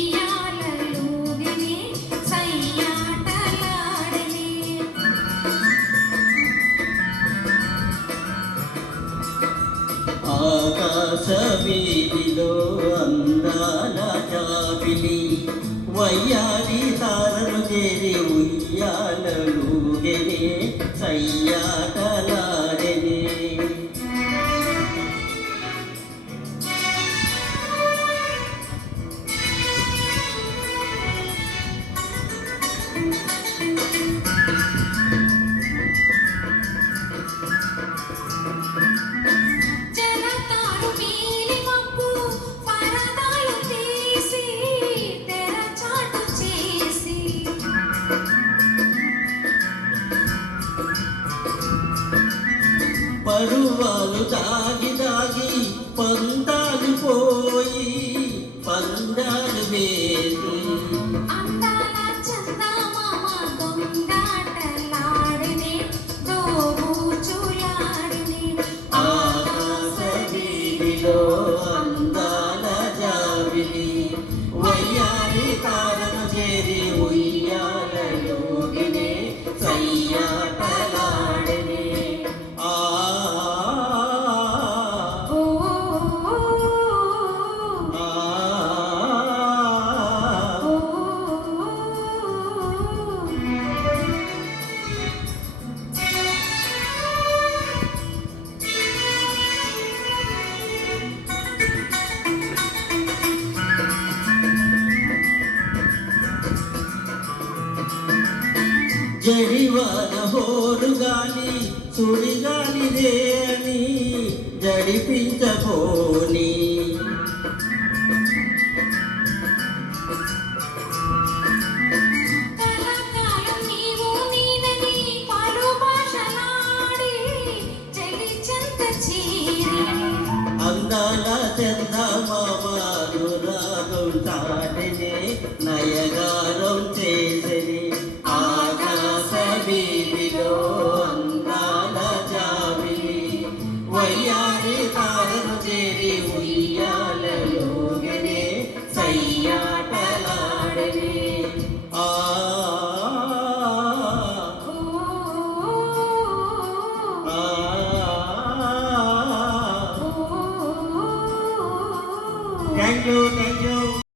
ఉయ్యాలలుగనే సయ్యాటలాడనే. ఆకాశ వీధిలో అందాల జాబిలి వయ్యారి తారను చేరి ఉయ్యాలలుగనే సయ్యాటలాడనే. జలతారు నీలిమబ్బు పరదాలు తీసి తెరచాటు చేసి. పరువాలు దాగి దాగి పందాలు పోయి పందాలు వేసి. అందాల చందమామ దొంగాటలాడనే దోబూచులాడనే. ఆకాశ వీధిలో అందాల జాబిలి వయ్యారి తారను చేరి ఉయ్యాలలుగనే సయ్యాటలాడనే. ఆ ఓ ఆ ఓ జడివాన హోరు గాలి సుడిగాలిదే అని జడిపించబోని. కలకాలం నీవు నీనని పలు భాషలాడి చెలి చెంత చీరి. అందాల చందమామలు రాగం చాటనే నయగారం చేసని. ఆకాశ వీధిలో అందాల జాబిలి వయ్యారి తారను చేరి ఉయ్యాలలుగనే సయ్యాటలాడనే. ఆ ఆ థ్యాంక్ యూ